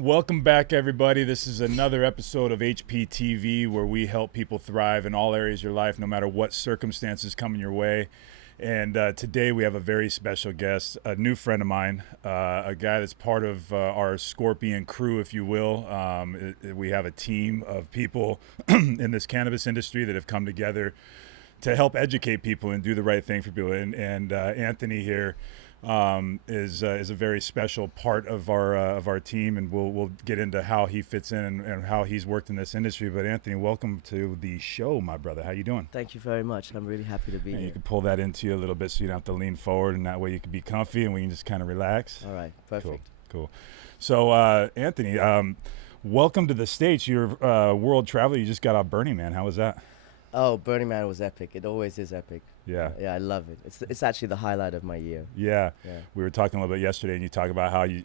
Welcome back, everybody. This is another episode of HPTV where we help people thrive in all areas of your life, no matter what circumstances come in your way. And today we have a very special guest, a new friend of mine, a guy that's part of our Scorpion crew, if you will. We have a team of people in this cannabis industry that have come together to help educate people and do the right thing for people. And Anthony here is a very special part of our team, and we'll get into how he fits in and how he's worked in this industry. But Anthony, welcome to the show, my brother. How you doing? Thank you very much. I'm really happy to be here. You can pull that into you a little bit so you don't have to lean forward, and that way you can be comfy and we can just kind of relax. All right, perfect. Cool. So Anthony, welcome to the States. You're a world traveler. You just got off Burning Man. How was that? Oh, Burning Man was epic. It always is epic. Yeah. Yeah, I love it. It's actually the highlight of my year. Yeah. We were talking a little bit yesterday, and you talk about how you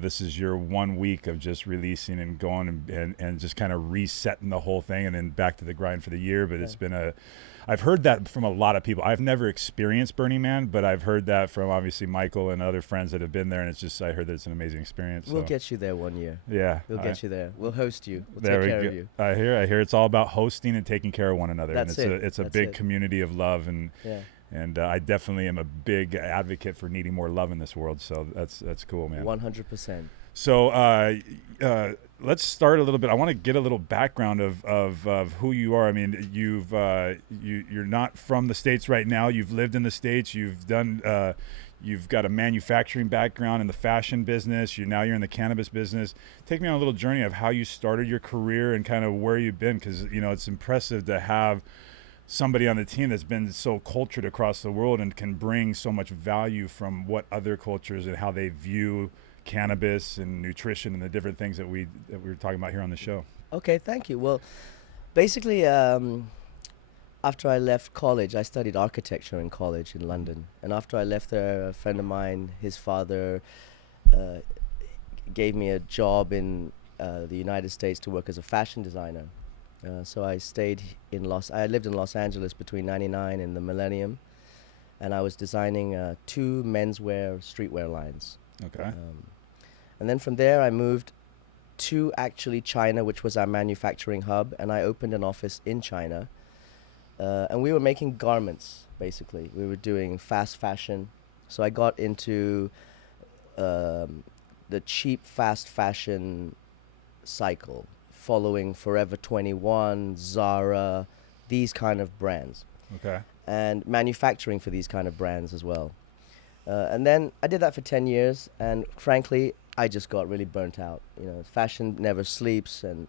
this is your 1 week of just releasing and going and just kind of resetting the whole thing, and then back to the grind for the year. But it's been I've heard that from a lot of people. I've never experienced Burning Man, but I've heard that from obviously Michael and other friends that have been there, and I heard that it's an amazing experience. We'll get you there one year. Yeah. We'll get you there. We'll host you. We'll take care of you. I hear it's all about hosting and taking care of one another. That's and it. It's a big community of love, and I definitely am a big advocate for needing more love in this world. So that's cool, man. 100%. So let's start a little bit. I want to get a little background of who you are. I mean, you're not from the States right now. You've lived in the States. You've got a manufacturing background in the fashion business. You're in the cannabis business. Take me on a little journey of how you started your career and kind of where you've been, because it's impressive to have somebody on the team that's been so cultured across the world and can bring so much value from what other cultures and how they view cannabis and nutrition and the different things that we were talking about here on the show. Okay, thank you. Well, basically, after I left college, I studied architecture in college in London. And after I left there, a friend of mine, his father, gave me a job in the United States to work as a fashion designer. So I lived in Los Angeles between '99 and the millennium, and I was designing 2 menswear streetwear lines. Okay. And then from there I moved to actually China, which was our manufacturing hub, and I opened an office in China. And we were making garments, basically. We were doing fast fashion. So I got into the cheap fast fashion cycle, following Forever 21, Zara, these kind of brands. Okay. And manufacturing for these kind of brands as well. And then I did that for 10 years, and frankly, I just got really burnt out. Fashion never sleeps, and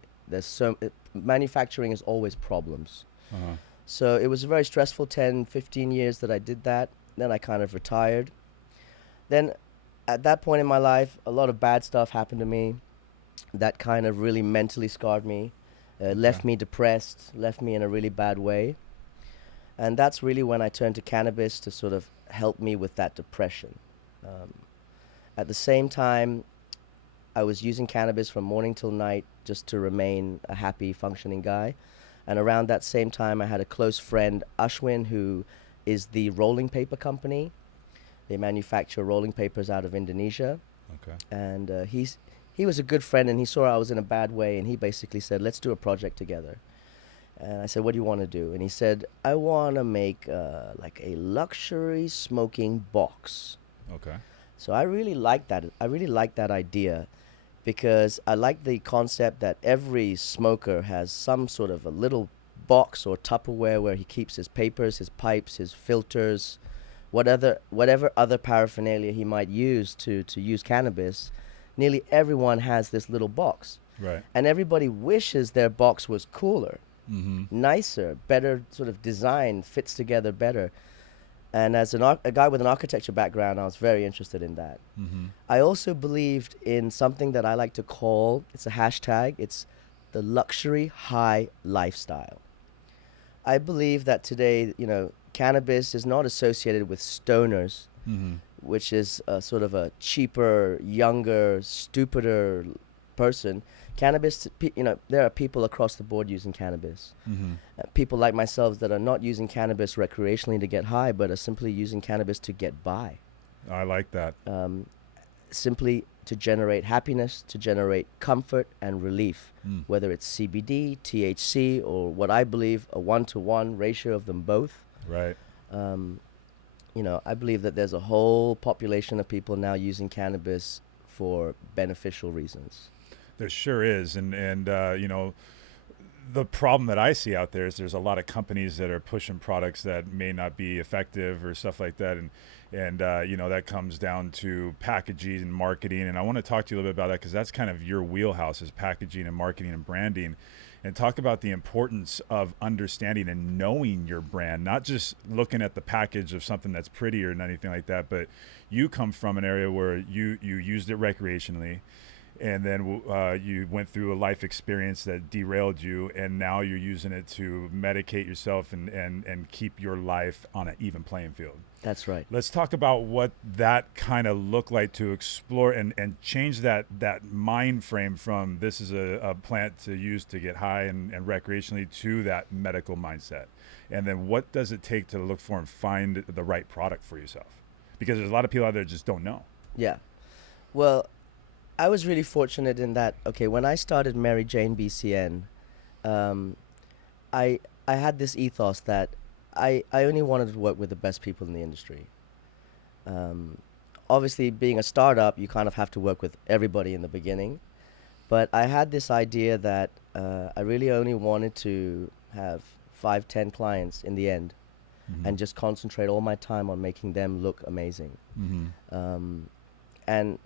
manufacturing is always problems. Uh-huh. So it was a very stressful 10, 15 years that I did that. Then I kind of retired. Then at that point in my life, a lot of bad stuff happened to me that kind of really mentally scarred me, left me depressed, left me in a really bad way. And that's really when I turned to cannabis to sort of help me with that depression. At the same time, I was using cannabis from morning till night just to remain a happy, functioning guy. And around that same time, I had a close friend, Ashwin, who is the rolling paper company. They manufacture rolling papers out of Indonesia. Okay. And he was a good friend, and he saw I was in a bad way, and he basically said, let's do a project together. And I said, what do you want to do? And he said, I want to make like a luxury smoking box. Okay. So I really liked that. I really liked that idea, because I like the concept that every smoker has some sort of a little box or Tupperware where he keeps his papers, his pipes, his filters, whatever other paraphernalia he might use to use cannabis. Nearly everyone has this little box. Right. And everybody wishes their box was cooler, nicer, better sort of design, fits together better. And as a guy with an architecture background, I was very interested in that. I also believed in something that I like to call, it's a hashtag, it's the luxury high lifestyle. I believe that today, cannabis is not associated with stoners, which is sort of a cheaper, younger, stupider person. Cannabis, there are people across the board using cannabis. People like myself that are not using cannabis recreationally to get high, but are simply using cannabis to get by. I like that. Simply to generate happiness, to generate comfort and relief, whether it's CBD, THC, or what I believe a 1-to-1 ratio of them both. Right. You know, I believe that there's a whole population of people now using cannabis for beneficial reasons. There sure is. And you know, the problem that I see out there is there's a lot of companies that are pushing products that may not be effective or stuff like that. And you know, that comes down to packaging and marketing. And I want to talk to you a little bit about that, because that's kind of your wheelhouse, is packaging and marketing and branding. And talk about the importance of understanding and knowing your brand, not just looking at the package of something that's pretty or anything like that, but you come from an area where you used it recreationally, and then you went through a life experience that derailed you, and now you're using it to medicate yourself and keep your life on an even playing field. That's right. Let's talk about what that kind of looked like to explore and change that mind frame from this is a plant to use to get high and recreationally to that medical mindset. And then what does it take to look for and find the right product for yourself? Because there's a lot of people out there that just don't know. Yeah. Well, I was really fortunate in that, okay, when I started MerryJaneBCN, I had this ethos that I only wanted to work with the best people in the industry. Obviously, being a startup, you kind of have to work with everybody in the beginning. But I had this idea that I really only wanted to have 5-10 clients in the end, and just concentrate all my time on making them look amazing. And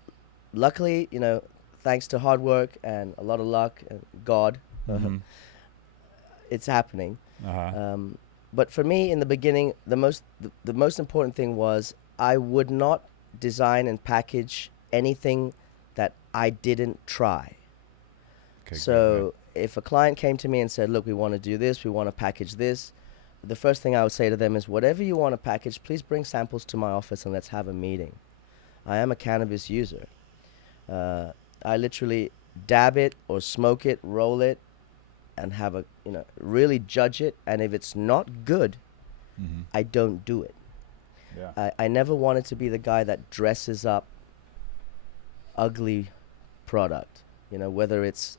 luckily, you know, thanks to hard work and a lot of luck and God, it's happening. But for me, in the beginning, the most important thing was I would not design and package anything that I didn't try. Okay, so if a client came to me and said, look, we want to do this, we want to package this, the first thing I would say to them is, whatever you want to package, please bring samples to my office and let's have a meeting. I am a cannabis user. I literally dab it or smoke it, roll it, and have a, you know, really judge it. And if it's not good, I don't do it. Yeah. I never wanted to be the guy that dresses up ugly product, you know, whether it's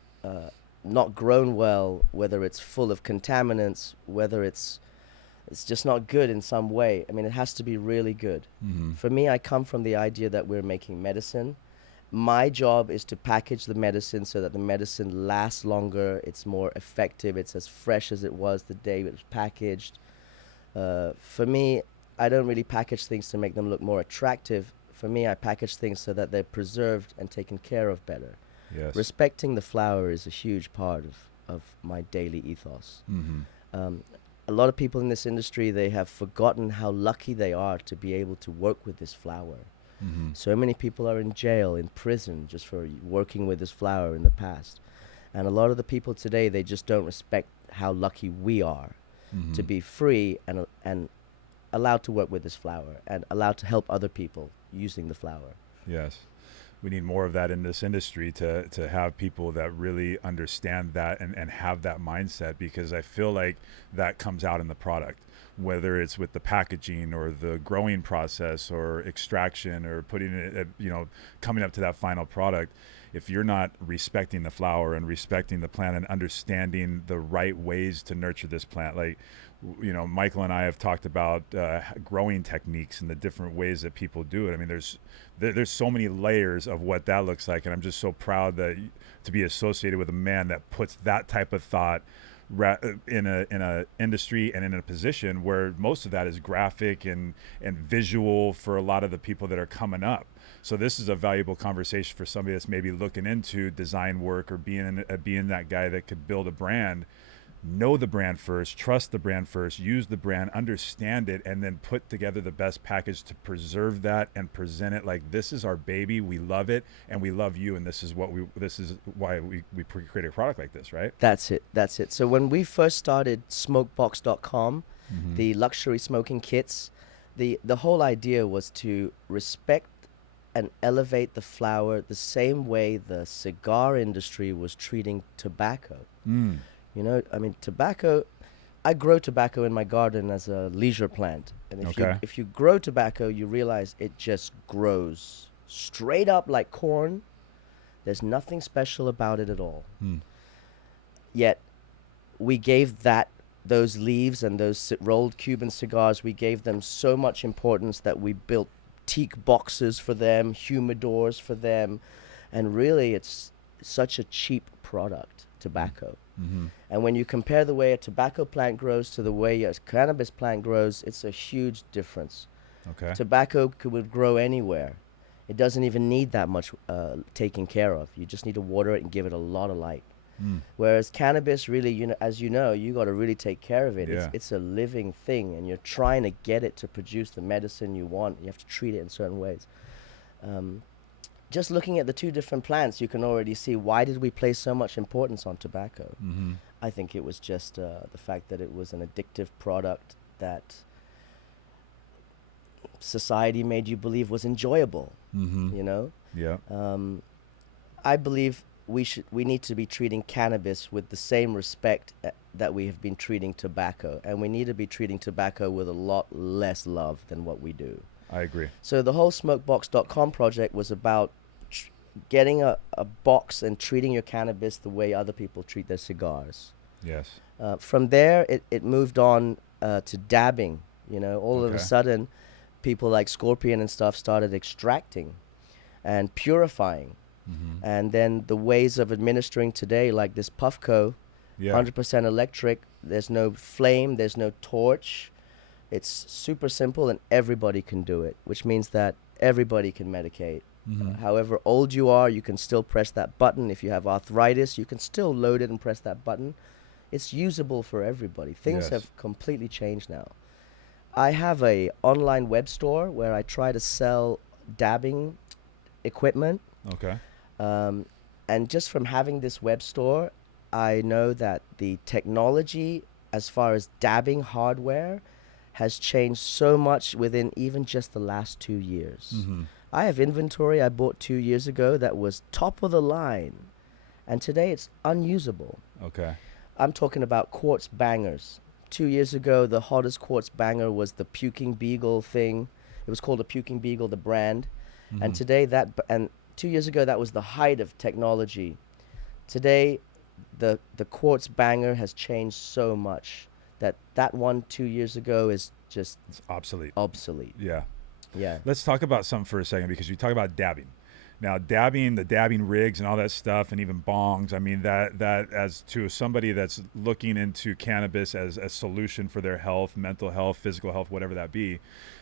not grown well, whether it's full of contaminants, whether it's just not good in some way. I mean, it has to be really good. For me, I come from the idea that we're making medicine. My job is to package the medicine so that the medicine lasts longer, it's more effective, it's as fresh as it was the day it was packaged. For me, I don't really package things to make them look more attractive. For me, I package things so that they're preserved and taken care of better. Yes. Respecting the flower is a huge part of my daily ethos. A lot of people in this industry, they have forgotten how lucky they are to be able to work with this flower. So many people are in jail, in prison, just for working with this flower in the past. And a lot of the people today, they just don't respect how lucky we are to be free and allowed to work with this flower and allowed to help other people using the flower. Yes. We need more of that in this industry to have people that really understand that and have that mindset, because I feel like that comes out in the product, whether it's with the packaging or the growing process or extraction or putting it, you know, coming up to that final product. If you're not respecting the flower and respecting the plant and understanding the right ways to nurture this plant, like, you know, Michael and I have talked about growing techniques and the different ways that people do it. I mean, there's so many layers of what that looks like, and I'm just so proud that to be associated with a man that puts that type of thought in a industry and in a position where most of that is graphic and visual for a lot of the people that are coming up. So this is a valuable conversation for somebody that's maybe looking into design work or being that guy that could build a brand. Know the brand first, trust the brand first, use the brand, understand it, and then put together the best package to preserve that and present it like this is our baby, we love it, and we love you, and this is why we create a product like this, right? That's it. So when we first started smokebox.com, the luxury smoking kits, the whole idea was to respect and elevate the flower the same way the cigar industry was treating tobacco. You know, I mean, tobacco, I grow tobacco in my garden as a leisure plant. And if you grow tobacco, you realize it just grows straight up like corn There's nothing special about it at all. Hmm. Yet we gave those leaves and those rolled Cuban cigars, we gave them so much importance that we built teak boxes for them, humidors for them, and really it's such a cheap product, tobacco. Mm-hmm. And when you compare the way a tobacco plant grows to the way a cannabis plant grows, it's a huge difference. Okay. Tobacco would grow anywhere. It doesn't even need that much taking care of. You just need to water it and give it a lot of light. Mm. Whereas cannabis, really, as you know, you got to really take care of it. Yeah. It's a living thing, and you're trying to get it to produce the medicine you want. You have to treat it in certain ways. Just looking at the two different plants, you can already see why did we place so much importance on tobacco. Mm-hmm. I think it was just the fact that it was an addictive product that society made you believe was enjoyable. Mm-hmm. You know. Yeah. I believe we need to be treating cannabis with the same respect that we have been treating tobacco, and we need to be treating tobacco with a lot less love than what we do. I agree. So the whole smokebox.com project was about getting a box and treating your cannabis the way other people treat their cigars. Yes. From there, it moved on to dabbing. You know, all of a sudden, people like Scorpion and stuff started extracting and purifying. Mm-hmm. And then the ways of administering today, like this Puffco, 100% electric. There's no flame, there's no torch. It's super simple and everybody can do it, which means that everybody can medicate. Mm-hmm. However old you are, you can still press that button. If you have arthritis, you can still load it and press that button. It's usable for everybody. Things have completely changed now. I have a online web store where I try to sell dabbing equipment. Okay. And just from having this web store, I know that the technology as far as dabbing hardware has changed so much within even just the last 2 years. Mm-hmm. I have inventory I bought 2 years ago that was top of the line, and today it's unusable. Okay. I'm talking about quartz bangers. 2 years ago, the hottest quartz banger was the Puking Beagle thing. It was called a Puking Beagle, the brand. Mm-hmm. And today and 2 years ago, that was the height of technology. Today, the quartz banger has changed so much that one 2 years ago is just It's obsolete. Yeah. Yeah. Let's talk about something for a second, because you talk about dabbing. Now, the dabbing rigs and all that stuff, and even bongs. I mean, that as to somebody that's looking into cannabis as a solution for their health, mental health, physical health, whatever that be,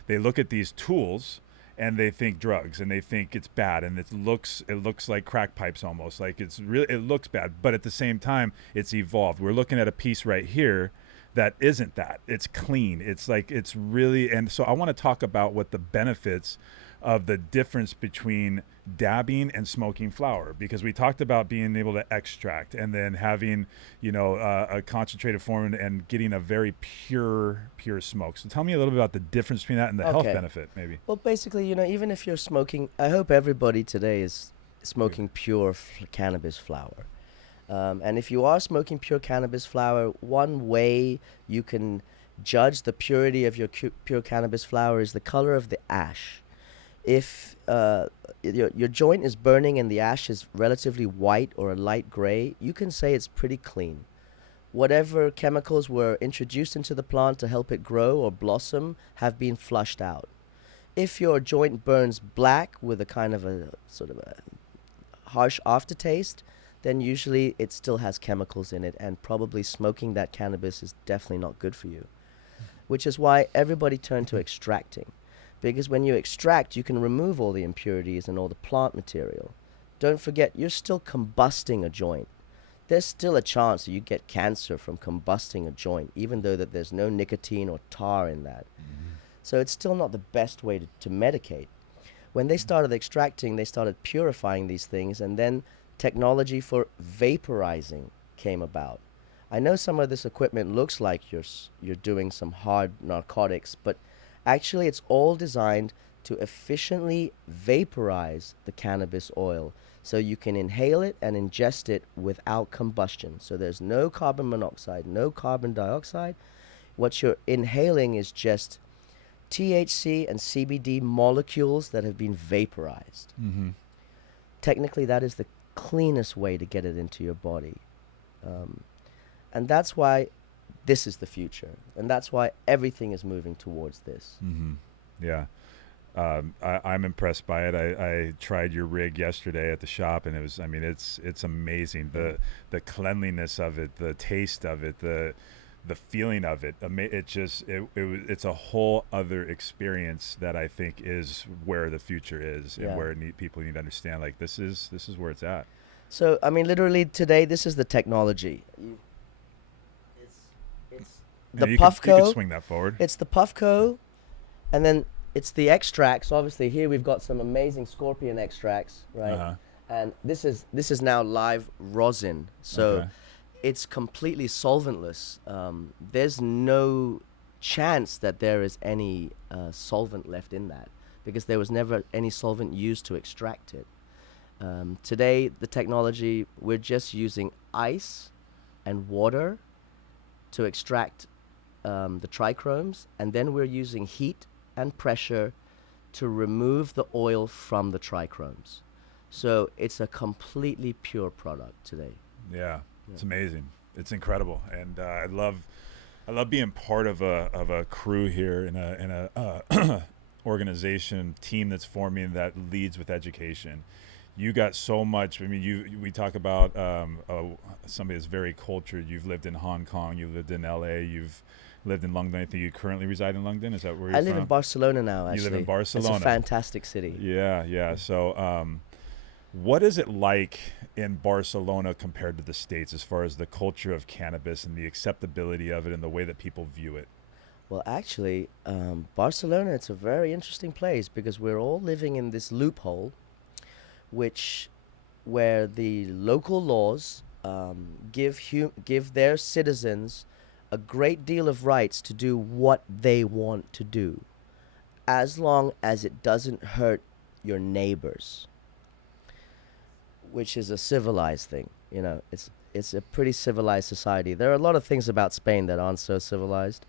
they look at these tools and they think drugs, and they think it's bad, and it looks like crack pipes almost. Like it looks bad, but at the same time, it's evolved. We're looking at a piece right here that isn't that. It's clean. It's like, it's really, and so I want to talk about what the benefits of the difference between dabbing and smoking flower, because we talked about being able to extract and then having, a concentrated form and getting a very pure smoke. So tell me a little bit about the difference between that and the health benefit, maybe. Well, basically, even if you're smoking, I hope everybody today is smoking pure cannabis flower. And if you are smoking pure cannabis flower, one way you can judge the purity of your pure cannabis flower is the color of the ash. If your joint is burning and the ash is relatively white or a light gray, you can say it's pretty clean. Whatever chemicals were introduced into the plant to help it grow or blossom have been flushed out. If your joint burns black with a kind of a sort of a harsh aftertaste, then usually it still has chemicals in it, and probably smoking that cannabis is definitely not good for you. Which is why everybody turned to extracting. Because when you extract, you can remove all the impurities and all the plant material. Don't forget, you're still combusting a joint. There's still a chance that you get cancer from combusting a joint, even though that there's no nicotine or tar in that. Mm-hmm. So it's still not the best way to medicate. When they started extracting, they started purifying these things, and then technology for vaporizing came about. I know some of this equipment looks like you're doing some hard narcotics, but actually it's all designed to efficiently vaporize the cannabis oil so you can inhale it and ingest it without combustion. So there's no carbon monoxide, no carbon dioxide. What you're inhaling is just THC and CBD molecules that have been vaporized. Mm-hmm. Technically, that is the cleanest way to get it into your body. And that's why this is the future. And that's why everything is moving towards this. Mm-hmm. Yeah. I'm impressed by it. I tried your rig yesterday at the shop, and it's amazing. The cleanliness of it, the taste of it, the feeling of it. It's a whole other experience that I think is where the future is, and where people need to understand, like, this is where it's at. So, I mean, literally today, this is the technology. It's the Puffco. You can swing that forward. It's the Puffco, and then it's the extracts. Obviously, here we've got some amazing scorpion extracts, right? Uh-huh. And this is now live rosin, so it's completely solventless. There's no chance that there is any solvent left in that, because there was never any solvent used to extract it. Today, the technology, we're just using ice and water to extract the trichromes, and then we're using heat and pressure to remove the oil from the trichromes. So it's a completely pure product today. Yeah, it's amazing. It's incredible, and I love being part of a crew here in a organization team that's forming that leads with education. You got so much. I mean, we talk about somebody that's very cultured. You've lived in Hong Kong. You've lived in LA. You've lived in London. I think you currently reside in London. Is that where you're from? I live in Barcelona now, actually. You live in Barcelona. It's a fantastic city. Yeah. So, what is it like in Barcelona compared to the States as far as the culture of cannabis and the acceptability of it and the way that people view it? Well, actually, Barcelona, it's a very interesting place, because we're all living in this loophole where the local laws give their citizens a great deal of rights to do what they want to do, as long as it doesn't hurt your neighbors, which is a civilized thing. You know, it's a pretty civilized society. There are a lot of things about Spain that aren't so civilized,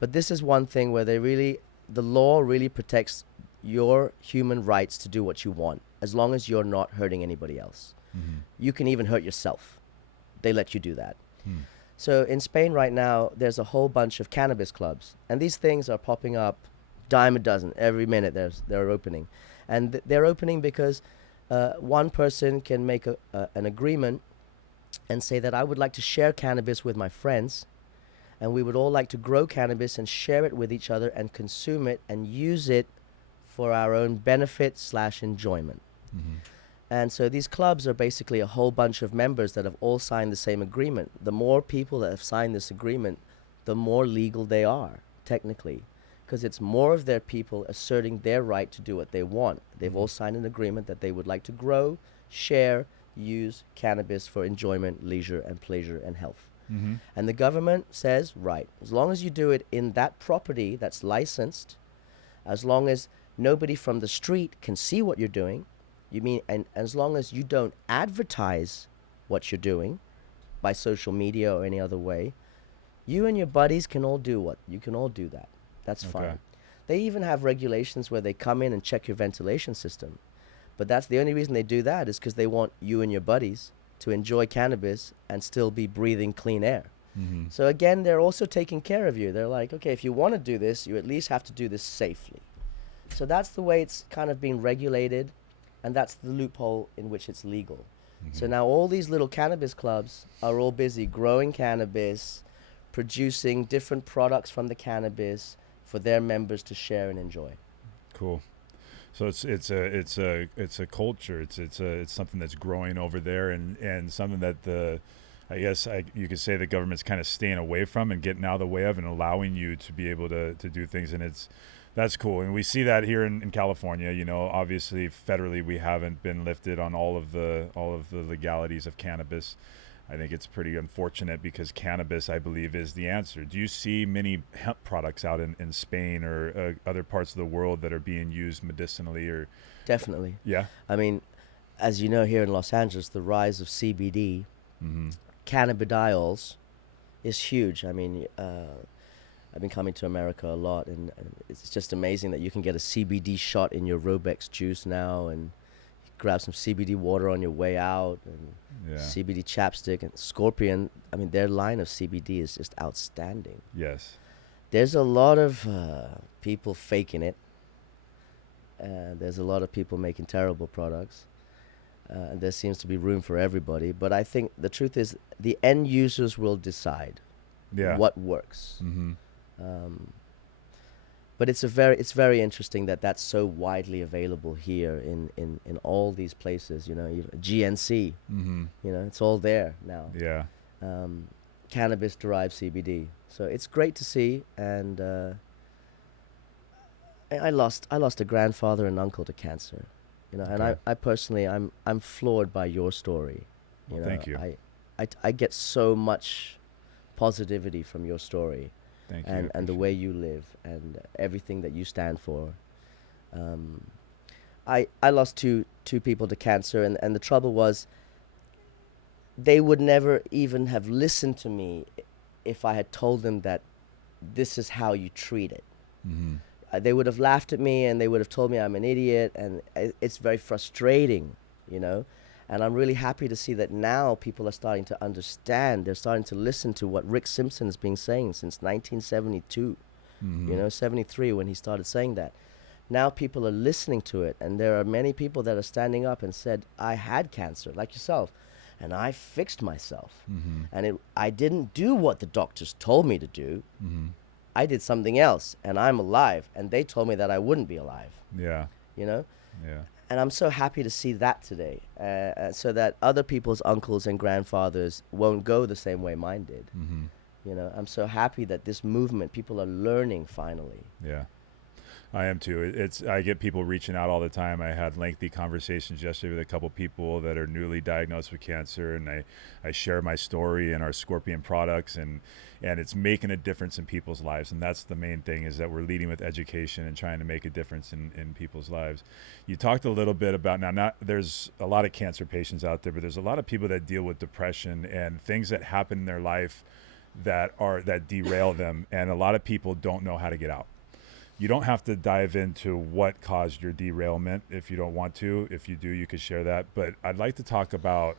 but this is one thing where the law really protects your human rights to do what you want, as long as you're not hurting anybody else. Mm-hmm. You can even hurt yourself. They let you do that. So in Spain right now, there's a whole bunch of cannabis clubs, and these things are popping up dime a dozen. Every minute they're opening. And they're opening because one person can make an agreement and say that I would like to share cannabis with my friends, and we would all like to grow cannabis and share it with each other and consume it and use it for our own benefit/enjoyment. Mm-hmm. And so these clubs are basically a whole bunch of members that have all signed the same agreement. The more people that have signed this agreement, the more legal they are, technically, because it's more of their people asserting their right to do what they want. They've all signed an agreement that they would like to grow, share, use cannabis for enjoyment, leisure, and pleasure, and health. Mm-hmm. And the government says, right, as long as you do it in that property that's licensed, as long as nobody from the street can see what you're doing, and as long as you don't advertise what you're doing by social media or any other way, you and your buddies can all do that. That's fine. They even have regulations where they come in and check your ventilation system. But that's the only reason they do that, is because they want you and your buddies to enjoy cannabis and still be breathing clean air. Mm-hmm. So again, they're also taking care of you. They're like, okay, if you want to do this, you at least have to do this safely. So that's the way it's kind of being regulated, and that's the loophole in which it's legal. Mm-hmm. So now all these little cannabis clubs are all busy growing cannabis, producing different products from the cannabis for their members to share and enjoy. Cool. So it's a culture. It's something that's growing over there, and something that you could say the government's kind of staying away from and getting out of the way of, and allowing you to be able to do things. And that's cool. And we see that here in California. You know, obviously federally we haven't been lifted on all of the legalities of cannabis. I think it's pretty unfortunate, because cannabis, I believe, is the answer. Do you see many hemp products out in Spain or other parts of the world that are being used medicinally? Or Definitely. Yeah. I mean, as you know, here in Los Angeles, the rise of CBD, mm-hmm. cannabidiols, is huge. I mean, I've been coming to America a lot, and it's just amazing that you can get a CBD shot in your Robex juice now, and grab some CBD water on your way out, and CBD chapstick and Scorpion. I mean, their line of CBD is just outstanding. Yes. There's a lot of people faking it. There's a lot of people making terrible products. And there seems to be room for everybody. But I think the truth is the end users will decide what works. Mm-hmm. But it's very interesting that that's so widely available here in all these places. You know, GNC. Mm-hmm. You know, it's all there now. Yeah. Cannabis-derived CBD. So it's great to see, and I lost a grandfather and uncle to cancer, you know, and I personally I'm floored by your story. You know, thank you. I get so much positivity from your story, thank you, and the way you live and everything that you stand for. I lost two people to cancer, and the trouble was they would never even have listened to me if I had told them that this is how you treat it. Mm-hmm. They would have laughed at me, and they would have told me I'm an idiot, and it's very frustrating, you know. And I'm really happy to see that now people are starting to understand. They're starting to listen to what Rick Simpson has been saying since 1972, you know, 73 when he started saying that. Now people are listening to it, and there are many people that are standing up and said, I had cancer, like yourself, and I fixed myself. Mm-hmm. And I didn't do what the doctors told me to do. Mm-hmm. I did something else, and I'm alive, and they told me that I wouldn't be alive. Yeah. You know? Yeah. And I'm so happy to see that today, so that other people's uncles and grandfathers won't go the same way mine did. Mm-hmm. You know, I'm so happy that this movement, people are learning finally. Yeah. I am too. I get people reaching out all the time. I had lengthy conversations yesterday with a couple people that are newly diagnosed with cancer, and I share my story and our Scorpion products, and it's making a difference in people's lives. And that's the main thing, is that we're leading with education and trying to make a difference in people's lives. You talked a little bit about, there's a lot of cancer patients out there, but there's a lot of people that deal with depression and things that happen in their life that derail them, and a lot of people don't know how to get out. You don't have to dive into what caused your derailment if you don't want to. If you do, you could share that. But I'd like to talk about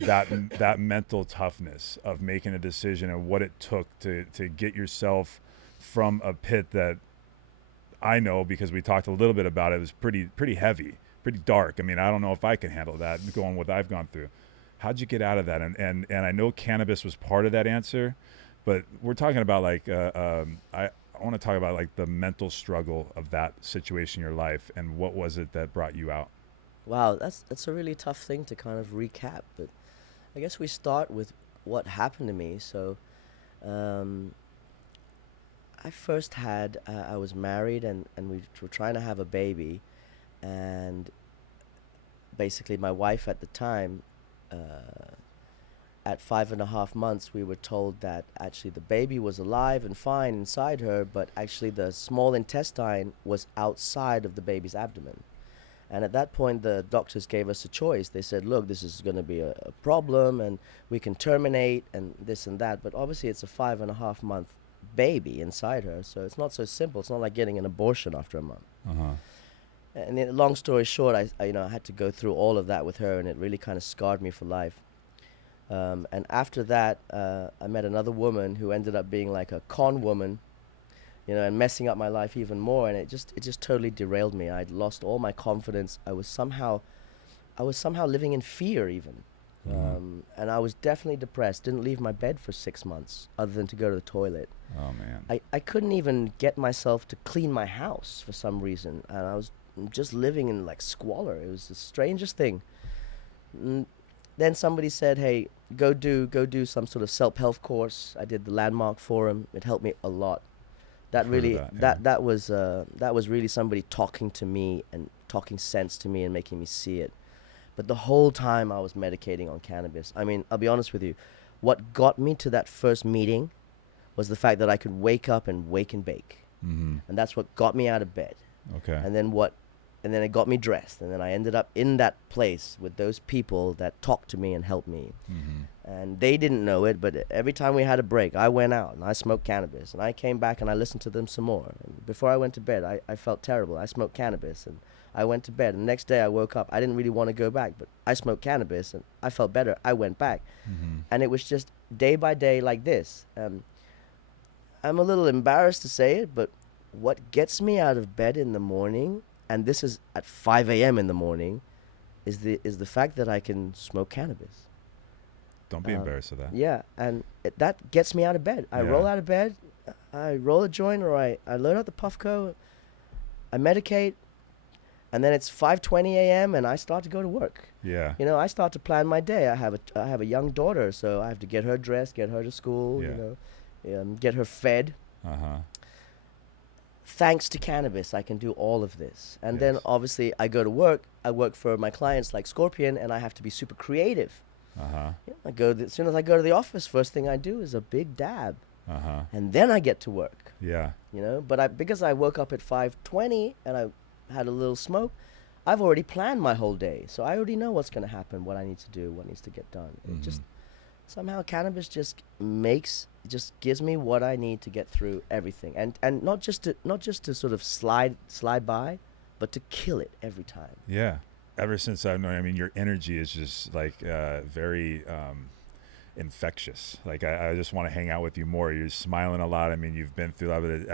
that mental toughness of making a decision and what it took to get yourself from a pit that I know, because we talked a little bit about it, was pretty heavy, pretty dark. I mean, I don't know if I can handle that, going what I've gone through. How'd you get out of that? And I know cannabis was part of that answer, but we're talking about I want to talk about like the mental struggle of that situation in your life, and what was it that brought you out? Wow, that's a really tough thing to kind of recap, but I guess we start with what happened to me. So I first had, I was married, and we were trying to have a baby, and basically my wife at the time, at 5.5 months, we were told that actually the baby was alive and fine inside her, but actually the small intestine was outside of the baby's abdomen. And at that point, the doctors gave us a choice. They said, look, this is going to be a problem, and we can terminate and this and that. But obviously, it's a 5.5 month baby inside her, so it's not so simple. It's not like getting an abortion after a month. Uh-huh. And then, long story short, I had to go through all of that with her, and it really kind of scarred me for life. And after that, I met another woman who ended up being like a con woman, you know, and messing up my life even more. And it just totally derailed me. I'd lost all my confidence. I was somehow living in fear even. Mm-hmm. And I was definitely depressed. Didn't leave my bed for 6 months other than to go to the toilet. Oh man. I couldn't even get myself to clean my house for some reason. And I was just living in like squalor. It was the strangest thing. Then somebody said, hey, go do some sort of self-help course. I did the Landmark Forum. It helped me a lot. That really, that was really somebody talking to me and talking sense to me and making me see it. But the whole time I was medicating on cannabis. I mean, I'll be honest with you. What got me to that first meeting was the fact that I could wake up and wake and bake. Mm-hmm. And that's what got me out of bed. Okay. And then it got me dressed, and then I ended up in that place with those people that talked to me and helped me. Mm-hmm. And they didn't know it, but every time we had a break, I went out and I smoked cannabis, and I came back and I listened to them some more. And before I went to bed, I felt terrible. I smoked cannabis, and I went to bed. And the next day I woke up. I didn't really want to go back, but I smoked cannabis and I felt better. I went back. And it was just day by day like this. I'm a little embarrassed to say it, but what gets me out of bed in the morning, and this is at 5 a.m. in the morning, is the fact that I can smoke cannabis. Don't be embarrassed of that. Yeah, and that gets me out of bed. I roll out of bed, I roll a joint, or I load up the Puffco, I medicate, and then it's 5:20 a.m. and I start to go to work. Yeah. You know, I start to plan my day. I have a young daughter, so I have to get her dressed, get her to school, get her fed. Thanks to cannabis, I can do all of this. And then obviously I go to work. I work for my clients like Scorpion, and I have to be super creative. As soon as I go to the office, first thing I do is a big dab. And then I get to work. Yeah. You know, but because I woke up at 5:20 and I had a little smoke, I've already planned my whole day. So I already know what's going to happen, what I need to do, what needs to get done. It just somehow cannabis just gives me what I need to get through everything. And not just to sort of slide by, but to kill it every time. Yeah. Ever since I've known, I mean, your energy is just like very infectious. Like I just want to hang out with you more. You're smiling a lot. I mean, you've been through a lot of it.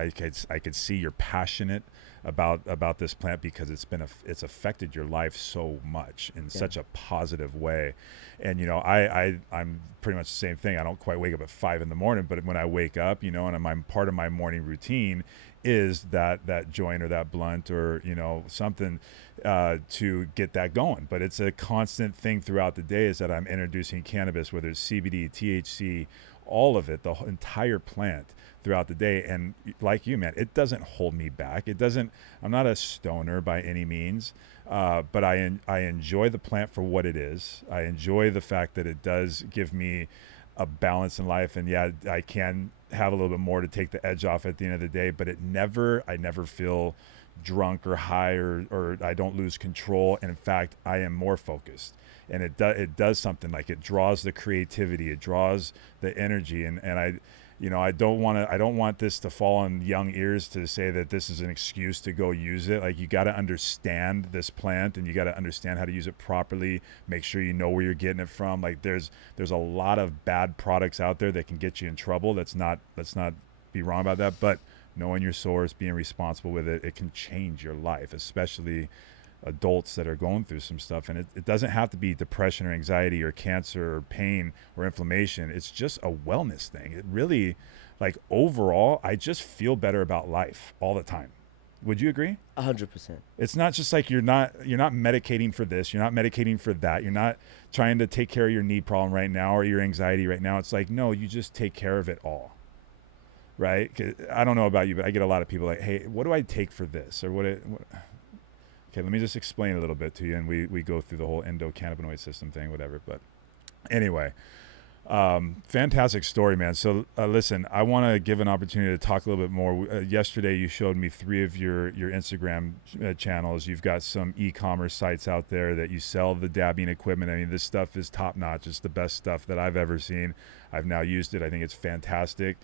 I could see you're passionate about this plant because it's affected your life so much in such a positive way. And you know, I'm pretty much the same thing. I don't quite wake up at 5 a.m, but when I wake up, you know, and I'm part of my morning routine is that joint or that blunt or, you know, something to get that going. But it's a constant thing throughout the day is that I'm introducing cannabis, whether it's CBD, THC, all of it, the entire plant throughout the day. And like you, man, it doesn't hold me back. I'm not a stoner by any means, but I enjoy the plant for what it is. I enjoy the fact that it does give me a balance in life. And yeah, I can have a little bit more to take the edge off at the end of the day, but I never feel drunk or high or I don't lose control. And in fact, I am more focused. And it does something, like it draws the creativity, it draws the energy. And I don't want this to fall on young ears to say that this is an excuse to go use it. Like, you got to understand this plant and you got to understand how to use it properly. Make sure you know where you're getting it from. Like there's a lot of bad products out there that can get you in trouble. Let's not be wrong about that. But knowing your source, being responsible with it, it can change your life, especially adults that are going through some stuff. And it doesn't have to be depression or anxiety or cancer or pain or inflammation. It's just a wellness thing. It really, like, overall, I just feel better about life all the time. Would you agree? 100%. It's not just like you're not medicating for this, you're not medicating for that, you're not trying to take care of your knee problem right now or your anxiety right now. It's like, no, you just take care of it all. Right? 'Cause I don't know about you, but I get a lot of people like, hey, what do I take for this? Or what okay, let me just explain a little bit to you, and we go through the whole endocannabinoid system thing, whatever. But anyway, fantastic story, man. So listen, I want to give an opportunity to talk a little bit more. Yesterday, you showed me 3 of your Instagram channels. You've got some e-commerce sites out there that you sell the dabbing equipment. I mean, this stuff is top notch. It's the best stuff that I've ever seen. I've now used it. I think it's fantastic.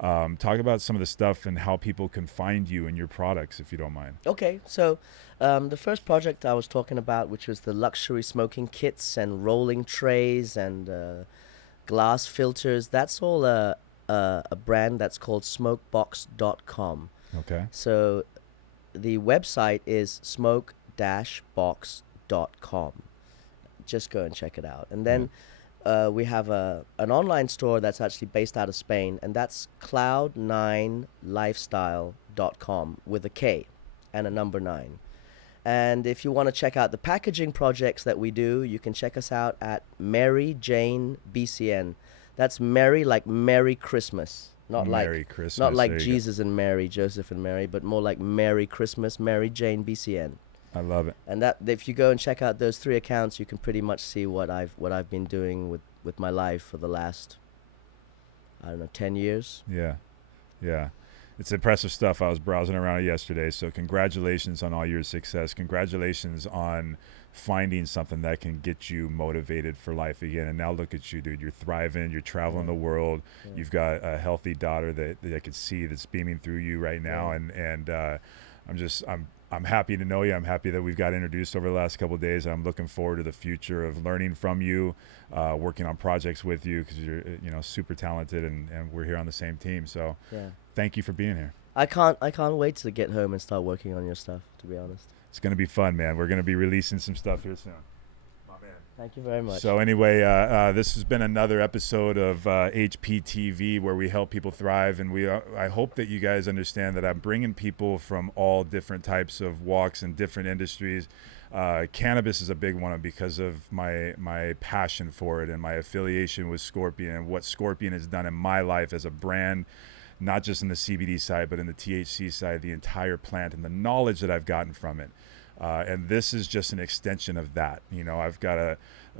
Talk about some of the stuff and how people can find you and your products, if you don't mind. Okay, so the first project I was talking about, which was the luxury smoking kits and rolling trays and glass filters, that's all a brand that's called smokebox.com. Okay. So the website is smoke-box.com. Just go and check it out. And then we have an online store that's actually based out of Spain, and that's cloud9lifestyle.com with a K and a number 9. And if you want to check out the packaging projects that we do, you can check us out at MerryJaneBCN. That's Merry like Merry Christmas. Not Merry Christmas. Not like Jesus and Mary, Joseph and Mary, but more like Merry Christmas, MerryJaneBCN. I love it. And that if you go and check out those 3 accounts, you can pretty much see what I've been doing with my life for the last, 10 years. Yeah. It's impressive stuff. I was browsing around it yesterday. So congratulations on all your success. Congratulations on finding something that can get you motivated for life again. And now look at you, dude. You're thriving. You're traveling the world. You've got a healthy daughter that I can see that's beaming through you right now. And I'm happy to know you. I'm happy that we've got introduced over the last couple of days. I'm looking forward to the future of learning from you, working on projects with you, because you're super talented, and we're here on the same team. So thank you for being here. I can't wait to get home and start working on your stuff, to be honest. It's going to be fun, man. We're going to be releasing some stuff here soon. My man. Thank you very much. So anyway, this has been another episode of HPTV, where we help people thrive. And I hope that you guys understand that I'm bringing people from all different types of walks and different industries. Cannabis is a big one because of my passion for it and my affiliation with Scorpion and what Scorpion has done in my life as a brand, not just in the CBD side, but in the THC side, the entire plant, and the knowledge that I've gotten from it. And this is just an extension of that. I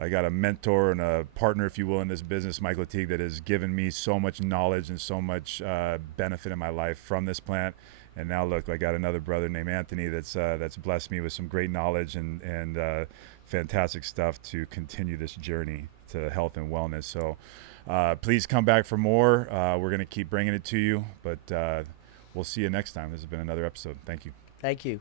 got a mentor and a partner, if you will, in this business, Michael Teague, that has given me so much knowledge and so much benefit in my life from this plant. And now look, I got another brother named Anthony that's blessed me with some great knowledge and fantastic stuff to continue this journey to health and wellness. So please come back for more. We're going to keep bringing it to you, but we'll see you next time. This has been another episode. Thank you. Thank you.